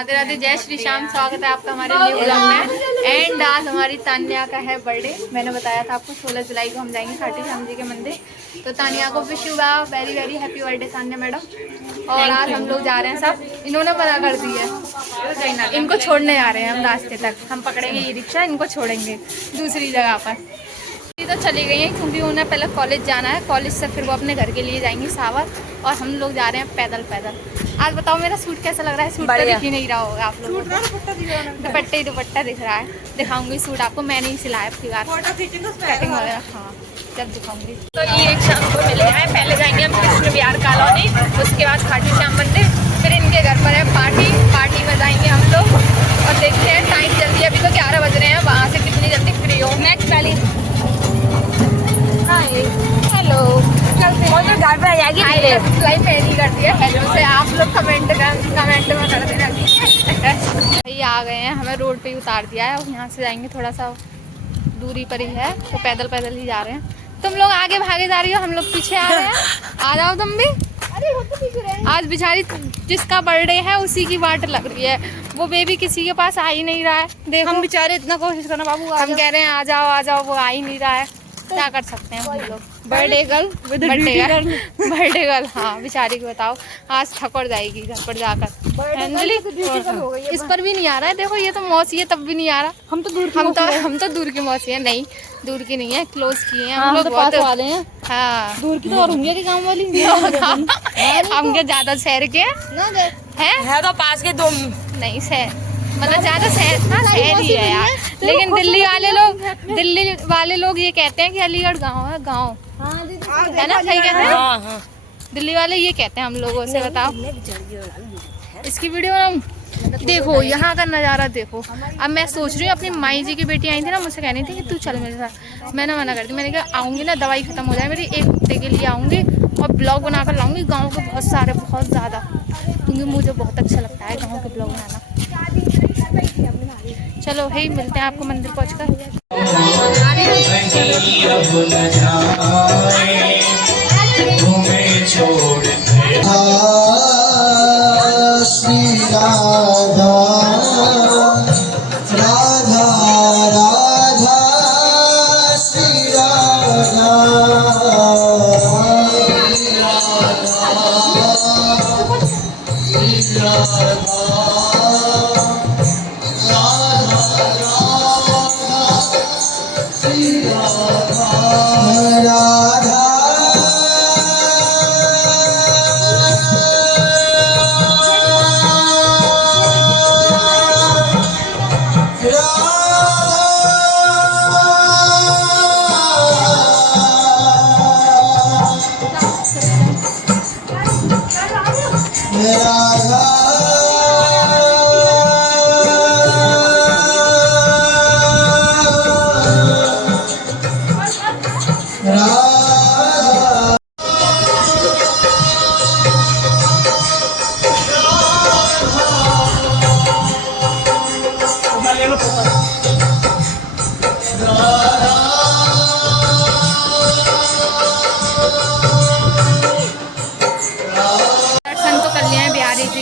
राधे राधे, जय श्री श्याम। स्वागत है आपका हमारे न्यू ब्लॉग में। एंड आज हमारी तान्या का है बर्थडे। मैंने बताया था आपको 16 जुलाई को हम जाएंगे खाटू श्याम जी के मंदिर। तो तान्या को wish you very very happy birthday Tanya madam. और आज हम लोग जा रहे हैं, सब इन्होंने मना कर दी है, इनको छोड़ने जा रहे हैं हम रास्ते तक। हम पकड़ेंगे ये रिक्शा, इनको छोड़ेंगे दूसरी जगह पर। तो चली गई हैं क्योंकि उन्हें पहले कॉलेज जाना है, कॉलेज से फिर वो अपने घर के लिए जाएंगी सावर, और हम लोग जा रहे हैं पैदल पैदल। आज बताओ मेरा सूट कैसा लग रहा है? सूट तो दिख ही नहीं रहा होगा आप लोगों को, दुपट्टा दिख रहा है। दिखाऊंगी सूट आपको, मैंने ही सिलाया आपकी बार कटिंग वगैरह। हाँ जब दिखाऊंगी। तो ये एक शाम को मिले हैं, पहले जाएंगे हम कृष्ण विहार कॉलोनी, उसके बाद खाटू श्याम मंदिर, फिर इनके घर पर है पार्टी में जाएंगे हम लोग। और देखते हैं टाइम जल्दी, अभी तो 11 बज रहे हैं, वहाँ से कितनी जल्दी फ्री हो। नेक्स्ट वाली हेलो, घर पे आ जाएगी। पहली कर दिया हेलो से, आप लोग कमेंट में कर देना। ये आ गए हैं, हमें रोड पे ही उतार दिया है और यहाँ से जाएंगे, थोड़ा सा दूरी पर ही है, तो पैदल पैदल ही जा रहे हैं। तुम लोग आगे भागे जा रही हो, हम लोग पीछे आ रहे हैं। आ जाओ तुम भी। आज बेचारी जिसका बर्थडे है उसी की वाट लग रही है, वो बेबी किसी के पास आ ही नहीं रहा है। देखो हम बेचारे इतना कोशिश करना बाबू, हम कह रहे हैं आ जाओ, वो आ ही नहीं रहा है। क्या कर सकते हैं हम लोग। बर्थडे गर्ल हाँ बेचारी को बताओ, आज थक जाएगी घर पर जाकर। इस पर भी नहीं आ रहा है, देखो ये तो मौसी है तब भी नहीं आ रहा। हम तो दूर की मौसी है। नहीं दूर की नहीं है, क्लोज की है हम लोग, बहुत वाले हैं। हाँ दूर की तो और होंगे गाँव वाली हम क्या ज्यादा शहर के हैं तो पास के दो नहीं शहर, मतलब ज्यादा शहर ही है यार। लेकिन दिल्ली वाले लोग ये कहते हैं कि अलीगढ़ गांव है, गांव है ना, सही कहते हैं। दिल्ली वाले ये कहते हैं हम लोगों से। बताओ इसकी वीडियो बनाऊं? देखो यहाँ का नज़ारा देखो। अब मैं सोच रही हूँ, अपनी माई जी की बेटी आई थी ना, मुझसे कहनी थी कि तू चल मेरे साथ। मैंने मना कर दी, मैंने कहा आऊँगी ना दवाई खत्म हो जाए मेरी, 1 हफ्ते के लिए आऊँगी और ब्लॉग बनाकर लाऊंगी गाँव के बहुत सारे, बहुत ज़्यादा, क्योंकि मुझे बहुत अच्छा लगता है गाँव के ब्लॉग बनाना। चलो भाई मिलते हैं आपको मंदिर पहुंचकर।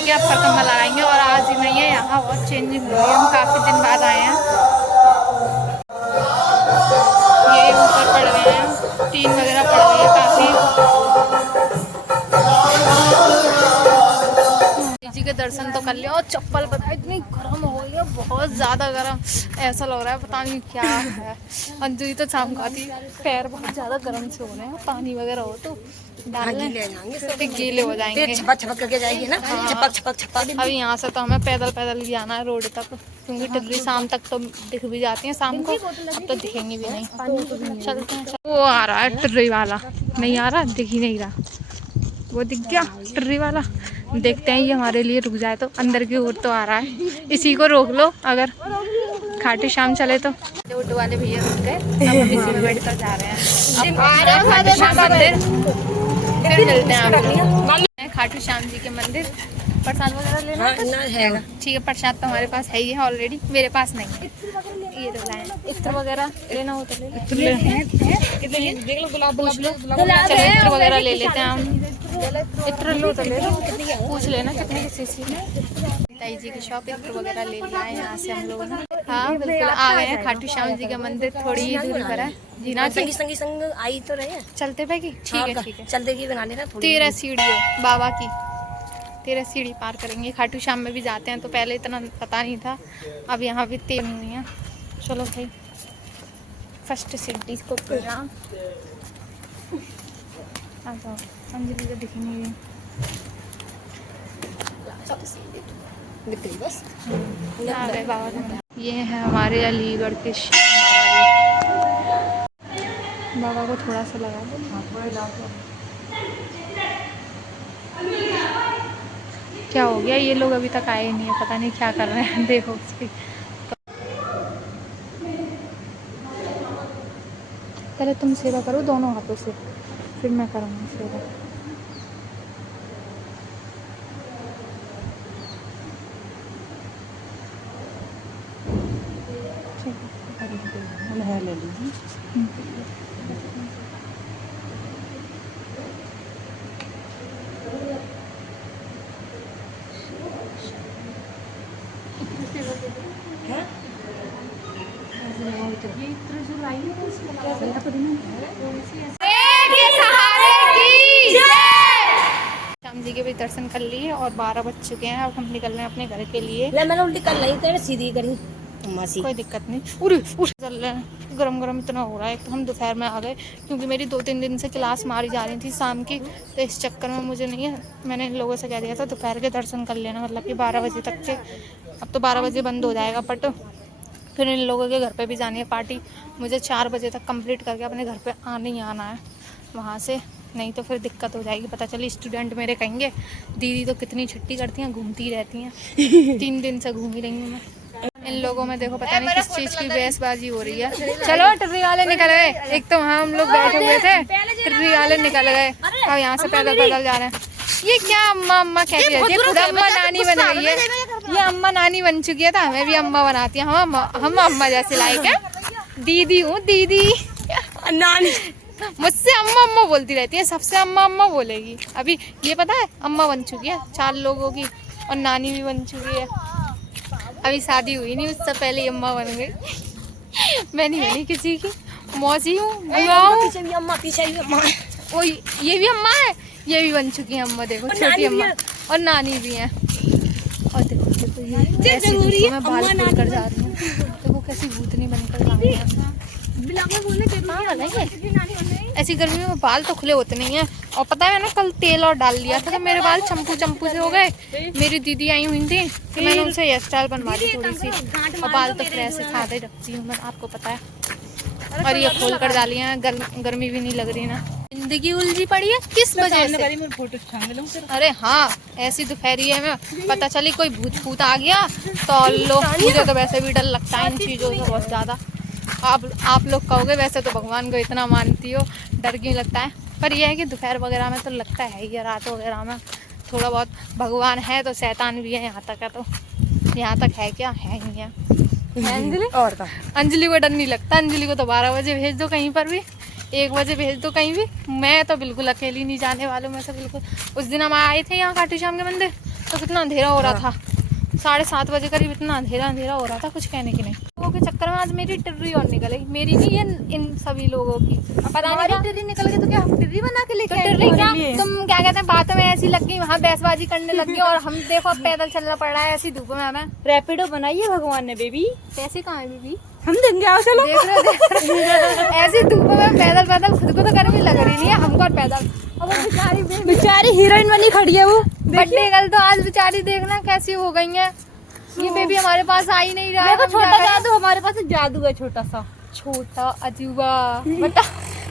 अब परिक्रमा लगाएंगे और आज ही नहीं है, यहाँ बहुत चेंजिंग हुई है, हम काफ़ी दिन बाद आए हैं। ये ऊपर पड़ गए हैं, टीन वगैरह पड़ गई है काफ़ी। जी के दर्शन तो कर लिया और चप्पल पता इतनी गर्म हो गई है, बहुत ज़्यादा गर्म, ऐसा लग रहा है पता नहीं क्या है। अंजलि तो शाम को आती, पैर बहुत ज़्यादा गर्म से हो रहे हैं, पानी वगैरह हो तो गीले हो जाएंगे, छपक करके जाएंगे ना। हाँ। छपक। अभी यहाँ से तो हमें पैदल पैदल ही जाना है रोड तक, क्योंकि टिल्ली शाम तक तो दिख भी जाती है, शाम को अब तो दिखेंगी भी नहीं। चलते हैं। वो आ रहा है टिर्री वाला, नहीं आ रहा, दिख ही नहीं रहा। वो दिख गया टिर्री वाला, देखते हैं ये हमारे लिए रुक जाए तो। अंदर की ओर तो आ रहा है, इसी को रोक लो अगर खाटू श्याम चले तो। ऑटो वाले भैया रुक गए, अब इसी में बैठ कर जा रहे हैं खाटू श्याम मंदिर। फिर मिलते हैं आप खाटू श्याम जी के मंदिर। प्रसाद वगैरह लेना है? ठीक है, प्रसाद तो हमारे पास है ही है ऑलरेडी, मेरे पास नहीं है। ये तो लाए इत्र वगैरह लेना हो तो ले, इत्र वगैरह ले लेते हैं हम। इत्र लो तो ले लो, पूछ लेना कितने की सीसी में। ताई जी की शॉप इत्र वगैरह ले लिया है यहाँ से हम लोगों ने। हाँ बिल्कुल आ गए हैं, खाटू श्याम जी का मंदिर थोड़ी ही दूरी पर है। जीना संग आई तो रहे चलते पैगी, ठीक है ठीक है, चलते की बना लेना। 13 सीढ़ी है बाबा की, 13 सीढ़ी पार करेंगे। खाटू श्याम में भी जाते हैं तो पहले इतना पता नहीं था, अब यहाँ भी 13 हुई है। चलो भाई फर्स्ट सीढ़ी को प्रणाम। आ जाओ, अंजलि तो दिख नहीं रही। बस आ गए बाबा का। ये है हमारे अलीगढ़ के श्याम बाबा को थोड़ा सा लगा दो। क्या हो गया, ये लोग अभी तक आए नहीं है, पता नहीं क्या कर रहे हैं। देखो उसकी पहले तुम सेवा करो दोनों हाथों से, फिर मैं करूँगी सेवा। ले लीजिए। श्याम जी के भी दर्शन कर लिए और 12 बज चुके हैं। अब हम निकल रहे हैं अपने घर के लिए। मैंने उल्टी कर ली तेरे सीधी करी मासी। कोई दिक्कत नहीं। उरे चल रहे हैं, गरम गरम इतना हो रहा है। तो हम दोपहर में आ गए क्योंकि मेरी 2-3 दिन से क्लास मारी जा रही थी शाम की, तो इस चक्कर में मुझे नहीं है। मैंने इन लोगों से कह दिया था दोपहर के दर्शन कर लेना, मतलब कि 12 बजे तक के। अब तो 12 बजे बंद हो जाएगा, बट फिर इन लोगों के घर पे भी जानी है पार्टी। मुझे 4 बजे तक कंप्लीट करके अपने घर पे आने ही आना है वहाँ से, नहीं तो फिर दिक्कत हो जाएगी। पता चली स्टूडेंट मेरे कहेंगे दीदी तो कितनी छुट्टी करती हैं, घूमती रहती हैं। 3 दिन से घूम ही रही हूँ मैं। इन लोगों में देखो पता नहीं किस चीज़ की बहसबाजी हो रही है। चलो टर्री वाले निकल गए, एक तो वहाँ हम लोग बैठे हुए थे, टर्री वाले निकल गए। अब यहाँ से पैदल पैदल जा रहे हैं। ये क्या अम्मा अम्मा कहती रहती है, खुद अम्मा नानी बन गई है। ये अम्मा नानी बन चुकी है तो हमें भी अम्मा बनाती है। हम अम्मा जैसे लायक है। दीदी हूँ दीदी, नानी मुझसे अम्मा अम्मा बोलती रहती है, सबसे अम्मा अम्मा बोलेगी। अभी ये पता है अम्मा बन चुकी है 4 लोगों की, और नानी भी बन चुकी है। अभी शादी हुई नहीं, उससे पहले अम्मा बन गई। मैं नहीं बनी किसी की, मौसी हूँ, बुआ हूँ। पीछे भी अम्मा, पीछे भी अम्मा। ओ ये भी अम्मा है, ये भी बन चुकी है अम्मा। देखो छोटी अम्मा और नानी भी है। और देखो देखो ये ऐसी धूप में बाल खोल कर जा रही है। देखो कैसी भूतनी बनकर जा रही है। ऐसी गर्मी में बाल तो खुले होते नहीं है। और पता है मैंने कल तेल और डाल लिया था तो मेरे बाल चंपू चंपू से हो गए। मेरी दीदी आई हुई थी तो मैंने उनसे हेयर स्टाइल बनवा दी थोड़ी सी, और बाल तो फिर ऐसे सादे रखती हूँ मैं, आपको पता है। और ये खोल कर डाली है, गर्मी भी नहीं लग रही ना। जिंदगी उलझी पड़ी है किस वजह से? अरे हाँ, ऐसी दोपहरी है में पता चली कोई भूत फूत आ गया तो लो, मुझे तो वैसे भी डर लगता है इन चीज़ों से बहुत ज़्यादा। आप लोग कहोगे वैसे तो भगवान को इतना मानती हो, डर क्यों लगता है? पर यह है कि दोपहर वगैरह में तो लगता है ही, रात वगैरह में थोड़ा बहुत। भगवान है तो शैतान भी है, यहाँ तक है तो यहाँ तक है क्या है ही है। अंजलि और अंजलि को डर नहीं लगता। अंजलि को तो 12 बजे भेज दो कहीं पर भी, 1 बजे भेज दो कहीं भी, मैं तो बिल्कुल अकेली नहीं जाने वाली। मैं तो बिल्कुल, उस दिन हम आए थे यहाँ खाटू श्याम के मंदिर तो कितना अंधेरा हो रहा था, 7:30 बजे करीब इतना अंधेरा हो रहा था, कुछ कहने की नहीं। लोगों के चक्कर में आज मेरी टिर्री और निकल गई, मेरी नहीं ये इन सभी लोगों की। पता नहीं टिर्री निकल गई तो क्या हम टिर्री बना के लेके टिर्री क्या तुम क्या कहते हैं, बातों में ऐसी लग गई, वहाँ बहसबाजी करने लग गई। और हम देखो अब पैदल चलना पड़ रहा है ऐसी धूप में हमें। रैपिडो बनाई है भगवान ने बेबी। पैसे कहाँ है बेबी? हम देंगे, आओ चलो। ऐसी धूप में पैदल खुद को तो गर्मी लग रही नहीं है, हमको और पैदल। अब वो बेचारी हीरोइन बनी खड़ी है वो। बर्थडे कल तो आज बेचारी देखना कैसी हो गई है। ये बेबी हमारे पास आ ही नहीं रहा है। छोटा जादू, हमारे पास जादू है छोटा सा, छोटा अजूबा बता।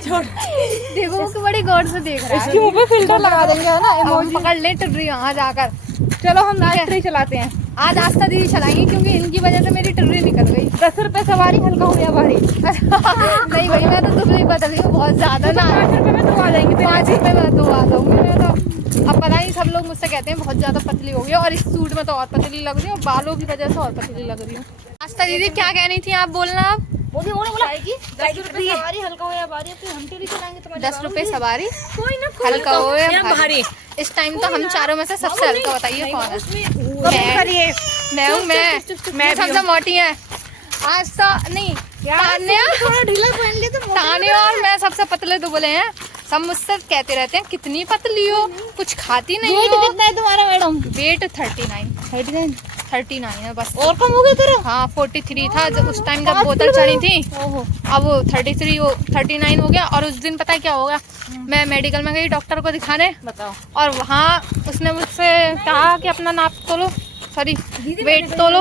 देखो वो बड़ी गौर से देख रहा है। इसके मुंह पे फिल्टर लगा देंगे है ना, हम पकड़ ले टर्री वहाँ जाकर। चलो हम रास्ते चलाते हैं। आज आस्था दीदी चलाएंगी क्योंकि इनकी वजह से मेरी टर्री निकल गई। 10 रुपए सवारी, हल्का हो गया भारी। नहीं भाई मैं तो दुबली बदल गई हूँ बहुत ज्यादा ना। 5 रुपए में तो आ जाएंगे, 5 रुपए में तो आ जाऊंगी मैं तो। अब पता नहीं सब लोग मुझसे कहते हैं बहुत ज्यादा पतली हो गई, और इस सूट में तो और पतली लग रही हूँ, बालों की वजह से और पतली लग रही हूँ। आस्था दीदी क्या कहनी थी आप, बोलना आप। मोदी बोला बोला आएगी 10 रुपए सवारी, हल्का हो या भारी, फिर हम टेली चलाएंगे तो 10 रुपए सवारी, कोई ना हल्का हो या भारी। भारी। इस टाइम तो हम चारों में से सबसे हल्का बताइए कौन है? करिए मैं हूँ, मैं सबसे मोटी है आज तो नहीं। तान्या थोड़ा ढीला पहन ले तो तान्या और मैं सबसे पतले दुबले हैं। सब मुझसे कहते रहते हैं कितनी पतली हो, कुछ खाती नहीं वेट हो। कितना है तुम्हारा मैडम? वेट 39 है बस। और कम हो गया तेरा? हाँ 43 था उस टाइम जब बोतल चढ़ी थी। अब वो 39 हो गया। और उस दिन पता है क्या होगा, मैं मेडिकल में गई डॉक्टर को दिखाने, बताओ। और वहाँ उसने मुझसे कहा कि अपना नाप तोलो, सॉरी वेट तोलो,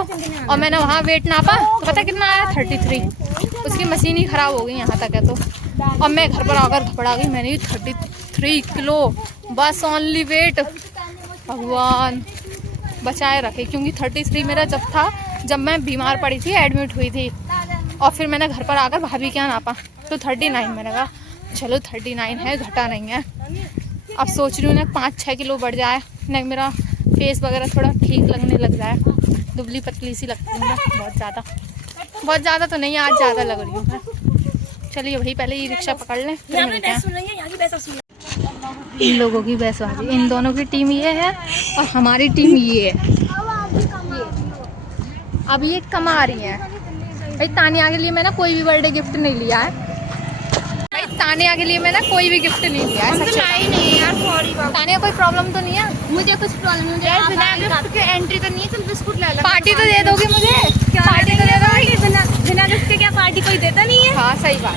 और मैंने वहाँ वेट नापा तो पता कितना आया 33। उसकी मशीन ही खराब हो गई यहाँ तक है। तो अब मैं घर पर आकर घबरा गई, मैंने 33 किलो बस ओनली वेट। भगवान बचाए रखे, क्योंकि 33 मेरा जब मैं बीमार पड़ी थी, एडमिट हुई थी, और फिर मैंने घर पर आकर भाभी क्या नापा तो 39। मैंने कहा चलो 39 है, घटा नहीं है। अब सोच रही हूँ ना 5-6 किलो बढ़ जाए ना, मेरा फेस वगैरह थोड़ा ठीक लगने लग जाए। दुबली पतली सी लगती हूँ मैं बहुत ज़्यादा तो नहीं, आज ज़्यादा लग रही हूँ मैं। चलिए वही पहले ई रिक्शा पकड़ लें, फिर मिलते हैं। इन लोगों की बहसबाजी, इन दोनों की टीम ये है और हमारी टीम ये है। अब ये कमा रही है। भाई तानिया के लिए मैंने कोई भी बर्थडे गिफ्ट नहीं लिया है। भाई तानिया के लिए मैंने कोई भी गिफ्ट नहीं लिया है। तो लाई नहीं है यार, सॉरी बाबा। तानिया कोई प्रॉब्लम तो नहीं है? मुझे कुछ प्रॉब्लम नहीं है, बिना गिफ्ट के एंट्री तो नहीं है। चल बिस्कुट ले ले। पार्टी तो दे दोगी मुझे? पार्टी तो दे दोगी? बिना गिफ्ट के क्या पार्टी कोई देता नहीं है? हाँ सही बात।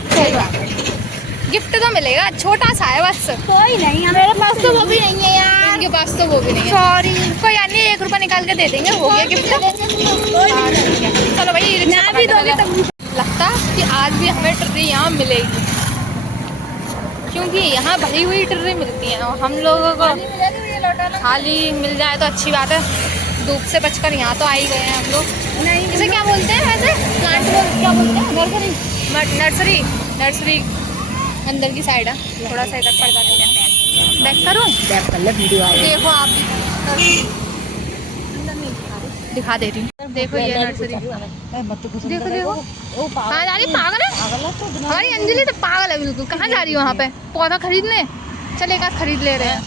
गिफ्ट तो मिलेगा, छोटा सा है बस। कोई नहीं, मेरे पास तो वो भी नहीं है यार। इनके पास तो वो भी नहीं है। सॉरी। कोई अन्य 1 रुपया निकाल के दे देंगे, हो गया गिफ्ट। हाँ, ठीक है। चलो भाई रिक्शा भी पकड़ते दोगे हैं। लगता कि आज भी हमें ट्री यहाँ मिलेगी, क्योंकि यहाँ भरी हुई ट्री मिलती है और हम लोगों को खाली मिल जाए तो अच्छी बात है। धूप से बचकर यहाँ तो आ ही गए हैं हम लोग। नहीं, इसे क्या बोलते हैं वैसे? प्लांट क्या बोलते हैं? नर्सरी अंदर की साइड है, थोड़ा सा इधर पड़ जाता है। बैक करूँ? बैक कर ले, वीडियो आ देखो आप दिखा दे रही हूँ। देखो ये नर्सरी, देखो कहाँ जा रही है? पागल है हमारी अंजलि, तो पागल है बिल्कुल। कहाँ जा रही है वहाँ पे पौधा खरीदने? चल एक आध खरीद ले रहे हैं।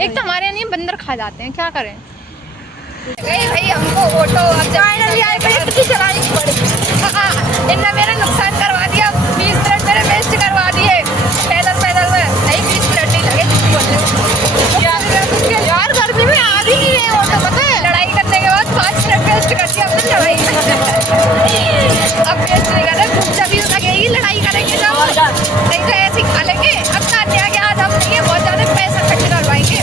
एक तो हमारे यहाँ नहीं, बंदर खा जाते हैं, क्या करें। भाई हमको ऑटो चलानी पड़ी। इनने मेरा नुकसान करवा दिया, 20 मिनट मेरे वेस्ट करवा दिए पैदल में। नहीं 20 मिनट नहीं लगे यार, गर्मी में आ भी नहीं है ऑटो, पता है? लड़ाई करने के बाद 5 मिनट वेस्ट कर दिया हमने लड़ाई। अब वेस्ट नहीं कर रहे, भूख जब भी लगेगी लड़ाई करेंगे जब, नहीं तो ऐसे ही खा लेंगे। अब तान्या के आज हम ये बहुत ज़्यादा पैसा खर्च करवाएंगे।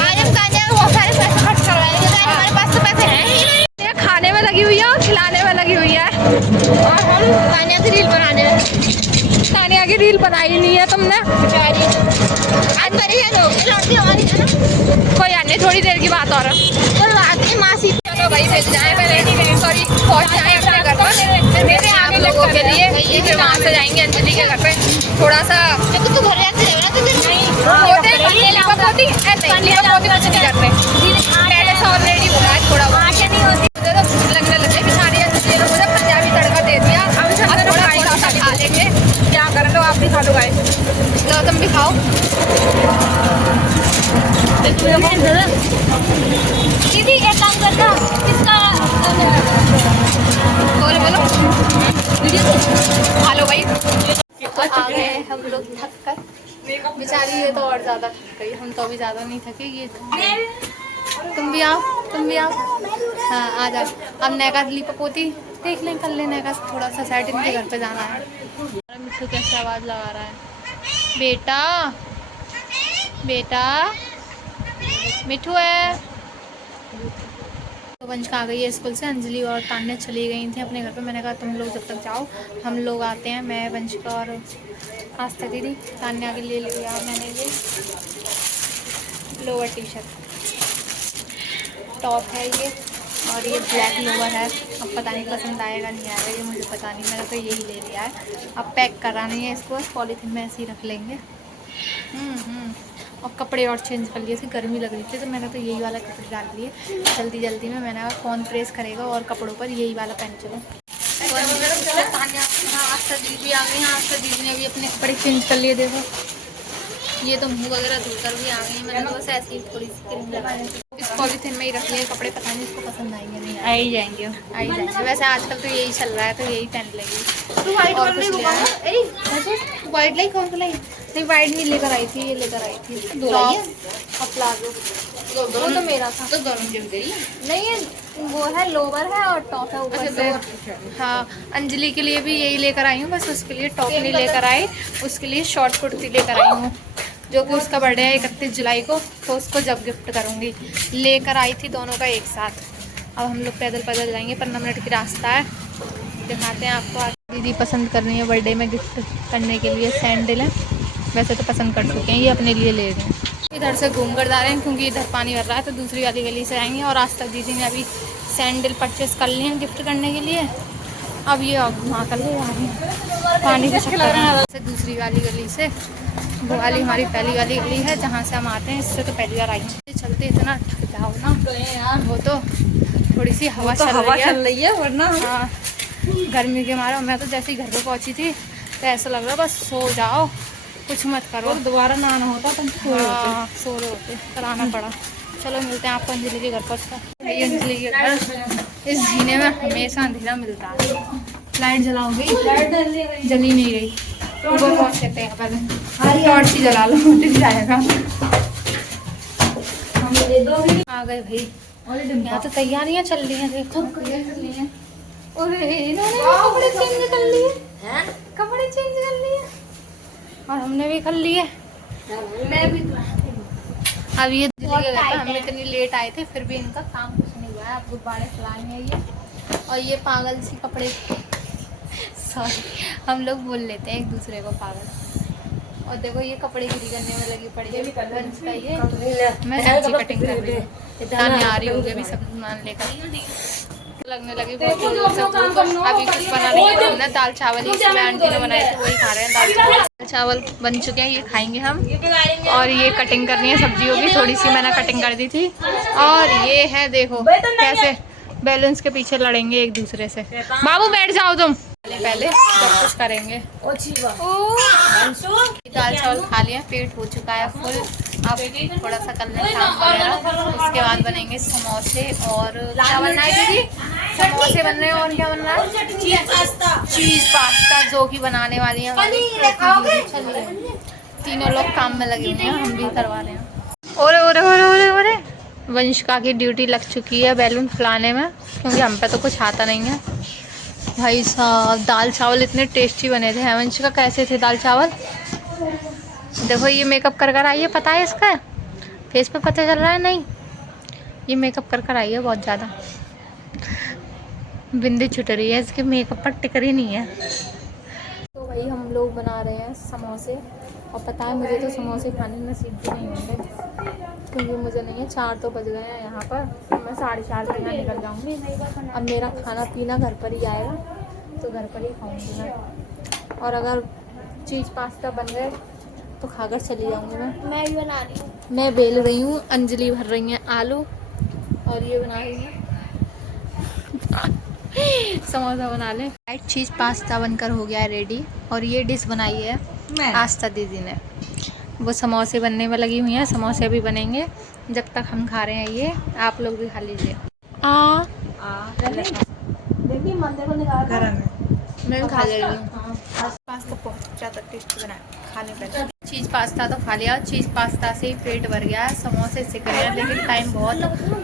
आज हम तान्या बहुत सारे पैसे खर्च करवाएंगे, हमारे पास तो पैसे हैं ही नहीं। खाने में लगी हुई है और खिलाने में लगी हुई है, और हम तान्या की रील बनाने में। तान्या की रील बनाई नहीं है तुमने? कोई अन्य थोड़ी देर की बात और मासी। चलो भाई मिल जाए पहले, सॉरी पहुँच जाए अपने घर पर। मेरे आप लोगों के लिए फिर वहाँ से जाएंगे अंजलि के घर पे। थोड़ा सा तू घर जाते कुछ नहीं करते, पहले से ऑलरेडी हुआ है थोड़ा बहुत। भूख लगने लगे बेचारी अंजलि ने मुझे पंजाबी तड़का दे दिया। अब थोड़ा सा खा लेंगे, क्या कर लो आप भी खा लो गाइस। लो तुम भी खाओ। दीदी एक काम करना, इसका बोलो खा लो भाई। आ गए हम लोग थक कर, बेचारी ये तो और ज़्यादा थक गई, हम तो अभी ज़्यादा नहीं थके। ये तुम भी आओ हाँ आ जाओ। अब नैका लिपपोती देख लें, कर लें नैका थोड़ा सा सेट, इनके घर पे जाना है। मिट्टू कैसे आवाज़ लगा रहा है। बेटा मिठू है। तो वंशिका आ गई है स्कूल से, अंजलि और तान्या चली गई थी अपने घर पे। मैंने कहा तुम लोग जब तक जाओ, हम लोग आते हैं। मैं वंशिका और आस्था दीदी। तान्या के लिए लिया मैंने ये लोअर टी शर्ट, टॉप है ये, और ये ब्लैक लोअर है। अब पता नहीं पसंद आएगा नहीं आएगा, ये मुझे पता नहीं, मैंने तो यही ले लिया है। अब पैक करा नहीं है इसको, पॉलीथीन में ऐसे ही रख लेंगे। और कपड़े और चेंज कर लिए थे, गर्मी लग रही थी तो मैंने तो यही वाला कपड़े डाल लिए जल्दी में। मैंने कहा कौन प्रेस करेगा और कपड़ों पर, यही वाला पहन चलो। आस्था दीदी आ गई हैं। आस्था दीदी ने भी अपने कपड़े चेंज कर लिए। देखो ये तो मुंह वगैरह धोकर भी आ गई। मैंने तो बस ऐसे ही थोड़ी सी क्रीम लगाई। इस पॉलीथिन में ही रख लिए कपड़े, पता नहीं इसको पसंद आएंगे नहीं आ ही जाएंगे। आ ही जाएंगे। वैसे आजकल तो यही चल रहा है, तो यही पहन लेगी। तू वाइट और वाला कुछ होगा वाइट लाई कौन सा लाई? नहीं, वाइट नहीं लेकर आई थी, ये लेकर आई थी दो लाई है? और प्लाजो। वो तो मेरा था। तो दोनों जम गई। नहीं है, वो है लोवर है और टॉप है ऊपर से। हाँ, अंजलि के लिए भी यही लेकर आई हूँ, बस उसके लिए टॉप नहीं लेकर आई, उसके लिए शॉर्ट कुर्ती लेकर आई हूँ, जो कि उसका बर्थडे है 31 जुलाई को, तो उसको जब गिफ्ट करूँगी। लेकर आई थी दोनों का एक साथ। अब हम लोग पैदल पैदल जाएंगे, 15 मिनट की रास्ता है, दिखाते हैं आपको। दीदी पसंद कर रही है बर्थडे में गिफ्ट करने के लिए सैंडल है। वैसे तो पसंद कर चुके हैं, ये अपने लिए ले रहे हैं। इधर से घूम कर जा रहे हैं क्योंकि इधर पानी भर रहा है, तो दूसरी वाली गली से आएंगे। और आस्था दीदी ने अभी सैंडल परचेस कर लिए हैं गिफ्ट करने के लिए। अब ये घुमा कर ले जा रही है पानी के चक्कर में। दूसरी वाली गली से, वो वाली हमारी पहली वाली गली है जहाँ से हम आते हैं। इससे तो पहली बार आई हैं। चलते इतना थक जाओ ना, वो तो थोड़ी सी हवा चल रही है वरना। हाँ, गर्मी के मारे मैं तो जैसे ही घर पे पहुँची थी तो ऐसा लग रहा बस सो जाओ, कुछ मत करो। दोबारा नहाना होता तो हाँ, सो रहे होते, कराना पड़ा। चलो मिलते हैं आपको अंजलि के घर पर। अंजलि के घर इस जीने में हमेशा अंधेरा मिलता है। लाइट जलाओगे? जली नहीं रही, ऊपर पहुँच सकते हैं पहले, टॉर्च ही जला लो, दिख जाएगा। आ गए भाई, यहाँ तो तैयारियाँ चल रही हैं, देखो अरे इन्होंने कपड़े चेंज कर लिए, कपड़े चेंज कर लिए और हमने भी कर लिए। मैं भी अब ये हम इतनी लेट आए थे, फिर भी इनका काम कुछ नहीं हुआ है। अब गुब्बारे फैलाएंगे ये, और ये पागल सी कपड़े सॉरी हम लोग बोल लेते हैं एक दूसरे को पागल। और देखो ये कपड़े गिरी करने में लगी पड़ी है। मैं सब्जी कटिंग कर रही हूँ, आ रही होगी अभी सब सामान लेकर लगने लगी बहुत जोर से भूख। अभी कुछ बना नहीं है, हमने दाल चावल ही सुबह आंटी ने बनाए थे, वही खा रहे हैं। दाल चावल बन चुके हैं, ये खाएंगे हम। और ये कटिंग करनी है सब्जियों की, थोड़ी सी मैंने कटिंग कर दी थी। और ये है देखो कैसे बैलून्स के पीछे लड़ेंगे एक दूसरे से। बाबू बैठ जाओ तुम, पहले सब कुछ करेंगे। दाल चावल खा लिया, पेट हो चुका है फुल। अब थोड़ा सा कर लें काम वगैरह, उसके बाद बनेंगे समोसे। और क्या बनना है दीदी? समोसे बन रहे हैं, और क्या बन रहा है? चीज़ पास्ता, जो कि बनाने वाली है हमारी। तीनों लोग काम में लगे हुए हैं, हम भी करवा रहे हैं। ओरे ओरे ओरे ओरे ओरे, वंशिका की ड्यूटी लग चुकी है बैलून फुलाने में, क्योंकि हम पे तो कुछ आता नहीं है। भाई साहब दाल चावल इतने टेस्टी बने थे। वंशिका कैसे थे दाल चावल? देखो ये मेकअप कर कर आई है, पता है इसका फेस पे पता चल रहा है? नहीं, ये मेकअप कर कर आई है बहुत ज़्यादा, बिंदी छुट रही है इसके, मेकअप पर टिक रही नहीं है। तो भाई हम लोग बना रहे हैं समोसे, और पता है मुझे तो समोसे खाने नसीब भी नहीं होंगे, क्योंकि मुझे नहीं है। 4 तो बज गए हैं यहाँ पर, मैं 4:30 बजे यहाँ निकल जाऊँगी। अब मेरा खाना पीना घर पर ही आएगा, तो घर पर ही खाऊँगी मैं। और अगर चीज़ पास्ता बन गए तो खाकर चली जाऊँगी मैं भी बना रही हूँ। मैं बेल रही हूँ, अंजलि भर रही है आलू, और ये बना रही है समोसा बना ले। चीज़ पास्ता बनकर हो गया है रेडी, और ये डिश बनाई है आस्था दीदी ने। वो समोसे बनने में लगी हुई हैं, समोसे भी बनेंगे जब तक हम खा रहे हैं। ये आप लोग भी खा लीजिए। मैं खा ले रही हूँ। पास्ता बहुत ज़्यादा टेस्टी बना खाने पर। चीज़ पास्ता तो खा लिया, चीज़ पास्ता से ही पेट भर गया है। समोसे सिक रहे हैं, लेकिन टाइम बहुत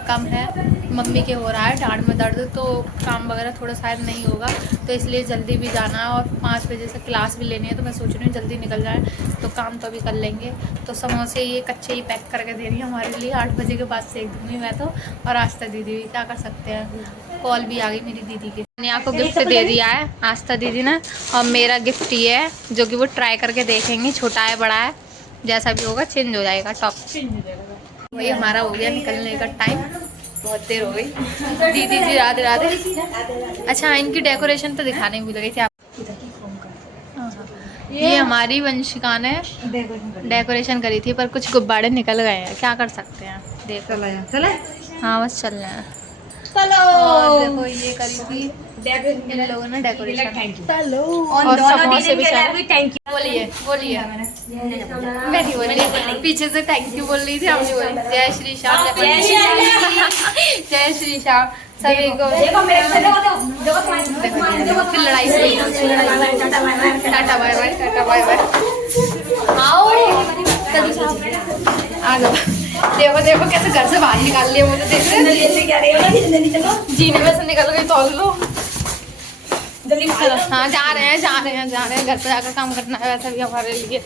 कम है। मम्मी के हो रहा है डाँड में दर्द, तो काम वगैरह थोड़ा शायद नहीं होगा, तो इसलिए जल्दी भी जाना है। और 5 बजे से क्लास भी लेनी है, तो मैं सोच रही हूँ जल्दी निकल जाए, तो काम तो अभी कर लेंगे। तो समोसे ये कच्चे ही पैक करके दे रही है हमारे लिए। 8 बजे के बाद सेक दूँगी मैं तो, और आस्था दीदी भी क्या कर सकते हैं। कॉल भी आ गई मेरी दीदी की। नेहा को गिफ्ट दे दिया है आस्था दीदी ने, और मेरा गिफ्ट ये है जो कि वो ट्राई करके देखेंगी, छोटा है बड़ा है, जैसा भी होगा चेंज हो जाएगा, टॉप चेंज हो जाएगा। वही हमारा हो गया निकलने का टाइम, बहुत देर हो गई। दीदी जी राधे राधे। अच्छा इनकी डेकोरेशन तो दिखाने भूल गई थी आप। ये हमारी वंशिका ने डेकोरेशन करी थी, पर कुछ गुब्बारे निकल गए हैं, क्या कर सकते हैं। देखो चले, हाँ बस चल रहे हैं। और देखो ये करी की इन लोगों ने डेकोरेशन। और और दोनों समोसे दीदी भी के लिए शायद। भी थैंक यू। बोलिए बोलिए। मैं नहीं बोल रही, पीछे से थैंक यू बोल रही थी, हम नहीं बोली। जय श्री श्याम, जय श्री राम। जय श्री श्याम सभी को। देखो मेरे से देखो फिर लड़ाई हुई। Tata bye bye. Tata bye bye, tata bye bye. आओ आ जाओ। देखो देखो कैसे घर से बाहर निकाल लिया मुझे, देख रहे जल्दी क्या रही हो जल्दी चलो जीने में से निकल गई, तोल लो। जल्दी चलो हाँ, जा रहे हैं जा रहे हैं जा रहे हैं, घर पे जाकर काम करना है वैसे भी हमारे लिए।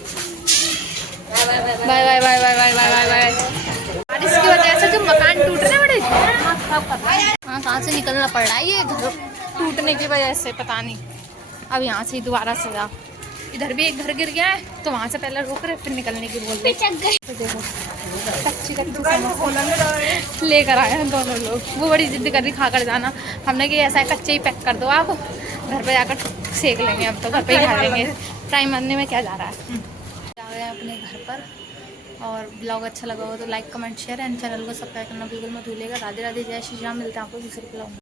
Bye bye bye bye bye bye bye bye. बारिश की वजह से जो मकान टूट रहे बड़े, हाँ कहाँ से निकलना पड़ रहा है ये घर टूटने की वजह से, पता नहीं। अब यहाँ से दोबारा से जाओ, इधर भी एक घर गिर गया है तो वहाँ से पहले रोक रहे फिर निकलने की बोल रहे। तो देखो कच्ची कच्ची लेकर आए हैं दोनों लोग, वो बड़ी जिद्द कर रही खा कर जाना। हमने कि ऐसा है कच्चे ही पैक कर दो आप, घर पे जाकर सेक लेंगे, अब तो घर पे ही खा लेंगे, टाइम मरने में क्या जा रहा है। जा रहे हैं अपने घर पर, और ब्लॉग अच्छा लगा हो तो like comment share and channel को सब्सक्राइब करना बिल्कुल मत भूलिएगा। राधे राधे, जय श्री राम। मिलते हैं आपको दूसरे ब्लॉग में।